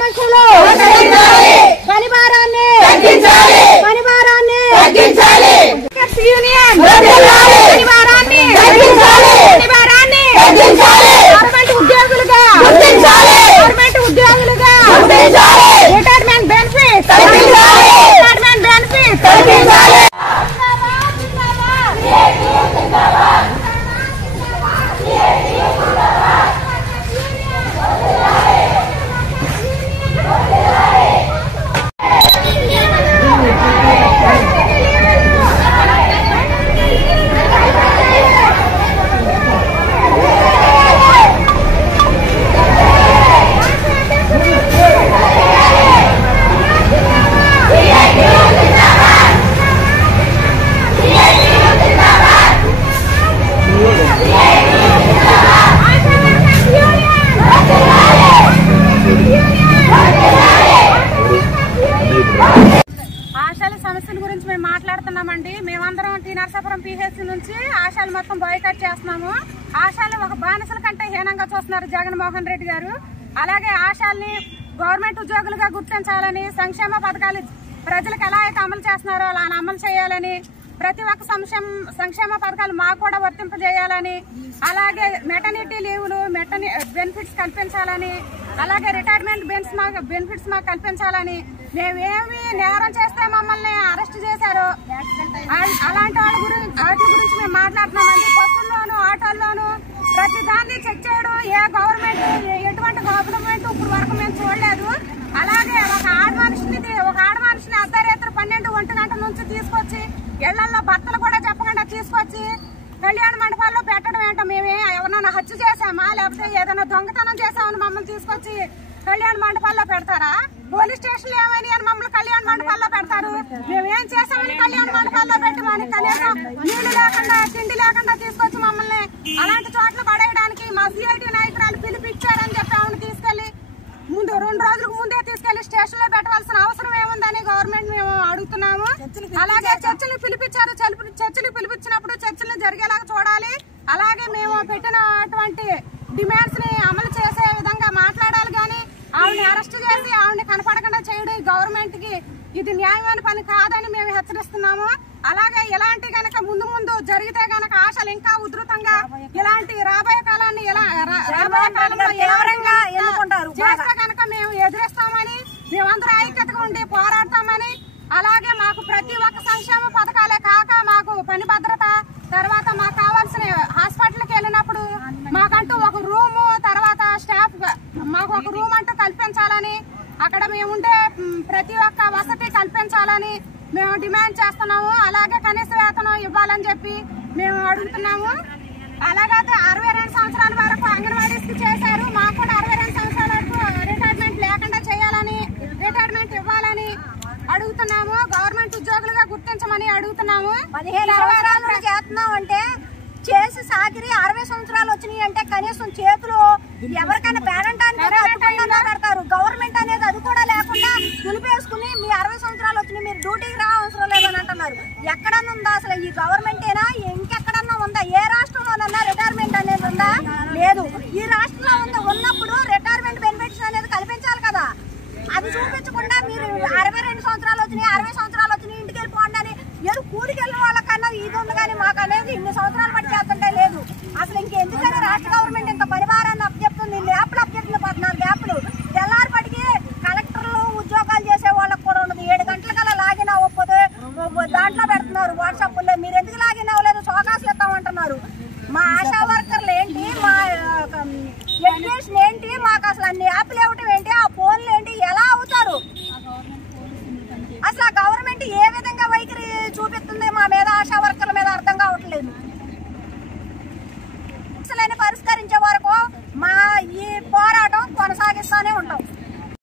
సమస్యలు పని భారాన్ని యూనియన్ పని భారాన్ని గవర్నమెంట్ ఉద్యోగులుగా రిటైర్మెంట్ బెనిఫిట్ ఆశాల సమస్యల గురించి మేము మాట్లాడుతున్నామండి. మేమందరం టీ నరసాపురం పిహెచ్సి నుంచి ఆశాలు మొత్తం బాయ్కాట్ చేస్తున్నాము. ఆశాలు ఒక బానిసల కంటే హీనంగా చూస్తున్నారు జగన్మోహన్ రెడ్డి గారు. అలాగే ఆశాల్ని గవర్నమెంట్ ఉద్యోగులుగా గుర్తించాలని, సంక్షేమ పథకాలు ప్రజలకు ఎలా అయితే అమలు చేస్తున్నారో అలా అమలు చేయాలని, ప్రతి ఒక్క సంక్షేమ పథకాలు మాకు కూడా వర్తింపజేయాలని, అలాగే మెటర్నిటీ లీవ్లు బెనిఫిట్స్ కల్పించాలని, అలాగే రిటైర్మెంట్ బెనిఫిట్స్ మాకు కల్పించాలని, మేమేమి నేరం చేస్తే మమ్మల్ని అరెస్ట్ చేశారు అలాంటి వాటి గురించి మేము మాట్లాడుతున్నామండి. బస్సుల్లోనూ ఆటోల్లోనూ ప్రతి దాన్ని చెక్ చేయడం గవర్నమెంట్ ఎటువంటి గవర్నమెంట్ ఇప్పుడు వరకు మేము చూడలేదు. అలాగే ఒక ఆడ మనిషిని అర్ధరాత్రి 12-1 గంటల నుంచి తీసుకొచ్చి ఇళ్లలో భర్తలు కూడా చెప్పకుండా తీసుకొచ్చి కళ్యాణ మండపాల్లో పెట్టడం ఏంటో, మేమే ఎవరన్నా హత్య చేసామా లేకపోతే ఏదైనా దొంగతనం చేసామని మమ్మల్ని తీసుకొచ్చి కళ్యాణ మండపాల్లో పెడతారా? పోలీస్ స్టేషన్లు ఏమని అని మమ్మల్ని కళ్యాణ మండపాల్లో పెడతారు. మేమేం చేసామని కళ్యాణ మండపాల్లో పెట్టమని కనీసం నీళ్లు లేకుండా తిండి లేకుండా తీసుకొచ్చి మమ్మల్ని అలాంటి చోట్ల పడేయడానికి మా సిఐటి నాయకురాలు పిలిపిచ్చారని చెప్పి ఆమెను తీసుకెళ్లి 2 రోజులకు ముందే తీసుకెళ్లి స్టేషన్ లో పెట్టవలసిన అవసరం ఏముందని గవర్నమెంట్ మేము అడుగుతున్నాము. అలాగే చర్చలు పిలిపించారు. చర్చలు పిలిపించినప్పుడు చర్చలు జరిగేలాగా చూడాలి. అలాగే మేము పెట్టినటువంటి డిమాండ్స్ ని అమలు చేసే విధంగా మాట్లాడాలి. కానీ ఆవిడని అరెస్ట్ చేసి ఆవిడని కనపడకుండా చేయడం గవర్నమెంట్ కి ఇది న్యాయమైన పని కాదని మేము హెచ్చరిస్తున్నాము. అలాగే ఇలాంటి గనక ముందు జరిగితే గనక ఆశలు ఇంకా ఉధృతంగా ఇలాంటి రాబోయే కాలాన్ని చేస్తే గనక మేము ఎదురిస్తామని, మేమందరూ ఐక్యతగా ఉండి పోరాడతామని, అలాగే మాకు ప్రతి ఒక్క సంక్షేమ పథకాలే కాక మాకు పని భద్రత, తర్వాత మాకు కావాల్సిన హాస్పిటల్కి వెళ్ళినప్పుడు మాకంటూ ఒక రూము, తర్వాత స్టాఫ్ మాకు ఒక రూమ్ అంటూ కల్పించాలని, అక్కడ మేము ఉండే ప్రతి ఒక్క వసతి కల్పించాలని మేము డిమాండ్ చేస్తున్నాము. అలాగే కనీస వేతనం ఇవ్వాలని చెప్పి మేము అడుగుతున్నాము. అలాగే 62 సంవత్సరాల వరకు అంగన్వాడీస్కి చేశారు. మాకు కూడా 62 సంవత్సరాల వరకు రిటైర్మెంట్ లేకుండా చేయాలని, రిటైర్మెంట్ ఇవ్వాలని అడుగుతున్నాము. గవర్నమెంట్ ఉద్యోగులుగా గుర్తించమని అడుగుతున్నాము. 15 సంవత్సరాలు చేస్తున్నాం అంటే చేసి సాగిరి 60 సంవత్సరాలు వచ్చినాయి అంటే కనీసం చేతులు ఎవరికైనా పేరంటానికి పెడతారు. గవర్నమెంట్ అనేది అది కూడా లేకుండా దులిపేసుకుని మీ 60 సంవత్సరాలు వచ్చినాయి మీరు డ్యూటీకి రా అవసరం లేదని అంటున్నారు. ఎక్కడన్నా ఉందా అసలు ఈ గవర్నమెంటేనా? ఇంకెక్కడన్నా ఉందా? ఏ రాష్ట్రంలోనన్నా రిటైర్మెంట్ అనేది ఉందా? లేదు. ఈ రాష్ట్రంలో ఉన్నప్పుడు రిటైర్మెంట్ బెనిఫిట్స్ అనేది కల్పించాలి కదా. అది చూపించకుండా మీరు 62 సంవత్సరాలు వచ్చినాయి, 60 సంవత్సరాలు వచ్చినాయి, ఇంటికి వెళ్ళిపోండి అని ఏదో కూలికి వెళ్ళిన వాళ్ళకన్నా ఇది ఉంది. కానీ మాకు అనేది ఇన్ని సంవత్సరాలు బట్టి చేస్తుంటే లేదు. అసలు ఇంకెందుకని రాష్ట్ర గవర్నమెంట్ ఇంత పరివారాన్ని అప్పచెప్తుంది? ల్యాప్లు అప్పచెప్తుంది. 14 ల్యాప్లు తెల్లారిపటికి కలెక్టర్లు ఉద్యోగాలు చేసే వాళ్ళకి కూడా ఉండదు. 7 గంటలకల్లా లాగిన్ అవ్వకపోతే దాంట్లో పెడుతున్నారు వాట్సాప్లో. మీరు ఎందుకు లాగిన్ అవ్వలేదు? సోకాసులు ఇస్తామంటున్నారు. మా ఆశా వర్కర్లు ఏంటి, మా ఎడ్యుకేషన్ ఏంటి, మాకు అసలు అన్ని యాప్లు ఇవ్వటం ఏంటి, ఆ ఫోన్లు ఏంటి, ఎలా అవుతారు? అసలు ఆ గవర్నమెంట్ ఏ విధంగా వైఖరి చూపిస్తుంది మా మీద, ఆశా వర్కర్ల మీద అర్థం కావట్లేదు. అసలు పరిష్కరించే వరకు మా ఈ పోరాటం కొనసాగిస్తూనే ఉంటాం.